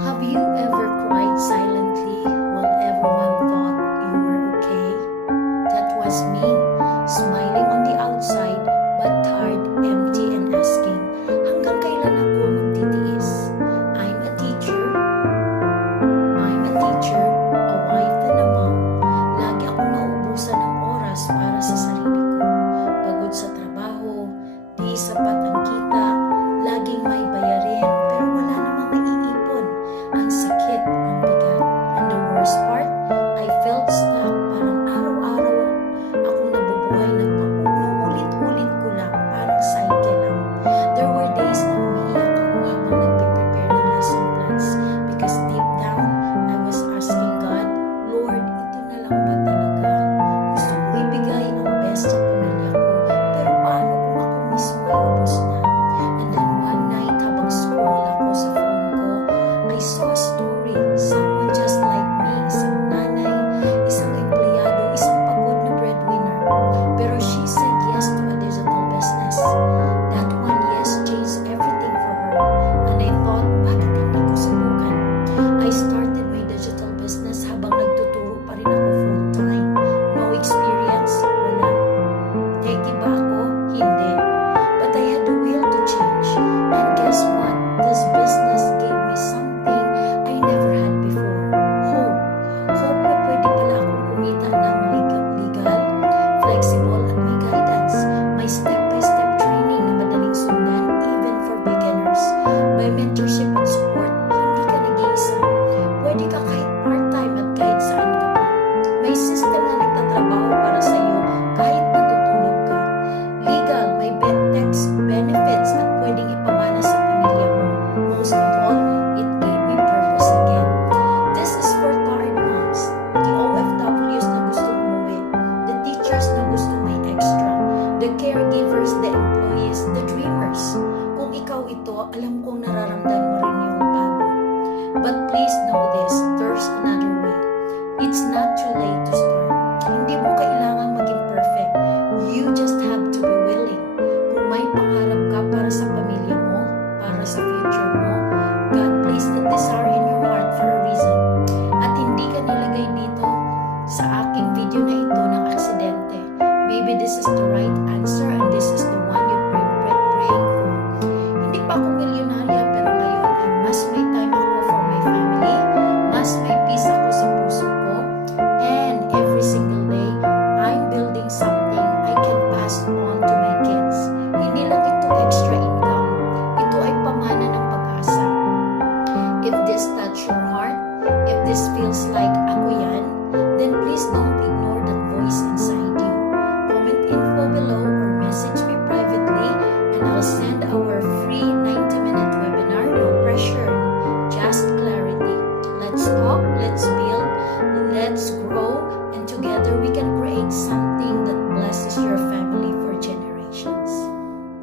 Have you ever cried silently while everyone thought you were okay? That was me, smiling on the outside but tired, empty, and asking, hanggang kailan ako magtitiis? I'm a teacher. I'm a teacher, a wife and a mom. Lagi akong nauubusan ng oras para sa sarili ko. Pagod sa trabaho, di sapat ang kita, laging may bayarin pero wala namang naiipon. Ang sakit, ang bigat. And the worst part, I felt stuck. Parang araw-araw akong nabubuhay ng paulit-ulit ko lang. Parang cycle lang. There were days na umiiyak ako habang nagpe-prepare ng lesson plans because deep down, I was asking God, Lord, ito na lang ba talaga? Gusto kong ibigay ang best sa pamilya ko, pero paano kung ako mismo ay ubos na? And then one night, habang scroll ako sa phone ko, I saw a story. Someone just like me, isang nanay, isang empleyado, isang pagod na breadwinner. Pero she said yes to a digital business. That one yes changed everything for her. And I thought, bakit hindi ko subukan? I started my digital business habang nagtuturo pa rin ako full-time. No experience? Wala. Techie ba ako? Hindi. But I had the will to change. And guess what? This business gave me something I never had before. Hope. Hope na pwede pala akong kumita ng legal, flexible, at may guidance. May step-by-step training na madaling sundan even for beginners. May mentorship at support. Hindi ka nag-iisa. Pwede ka kahit part-time at kahit saan ka pa. May system na nagtatrabaho para sa iyo kahit natutulog ka. Legal, may tax benefits at pwedeng ipamana sa pamilya mo. Most of all, it gave me purpose again. This is for tired moms, the OFWs na gustong umuwi, the teachers na gustong may extra, the caregivers, the employees, the dreamers. Kung ikaw ito, alam kong nararamdaman mo rin yung pagod. But please know this, there's another way. It's not too late to start. Hindi mo kailangang maging perfect. You just have to be willing. Kung may pangarap ka para sa pamilya mo, para sa future mo, God placed the desire in your heart for a reason. At hindi ka nilagay dito sa aking video na ito ng aksidente. Maybe this is the right answer and this is the one you've been praying for. Hindi pa ako milyonarya pero ngayon ay mas may time ako for my family, mas may peace ako sa puso ko, and every single day, I'm building something I can pass on to my kids. Hindi lang ito extra income. Ito ay pamana ng pag-asa. If this touch your heart, if this feels like ako yan, then please don't ignore that voice inside you. Comment info below or message me privately and I'll send our free 90-minute webinar. No pressure, just clarity. Let's talk, let's build, let's grow, and together we can create something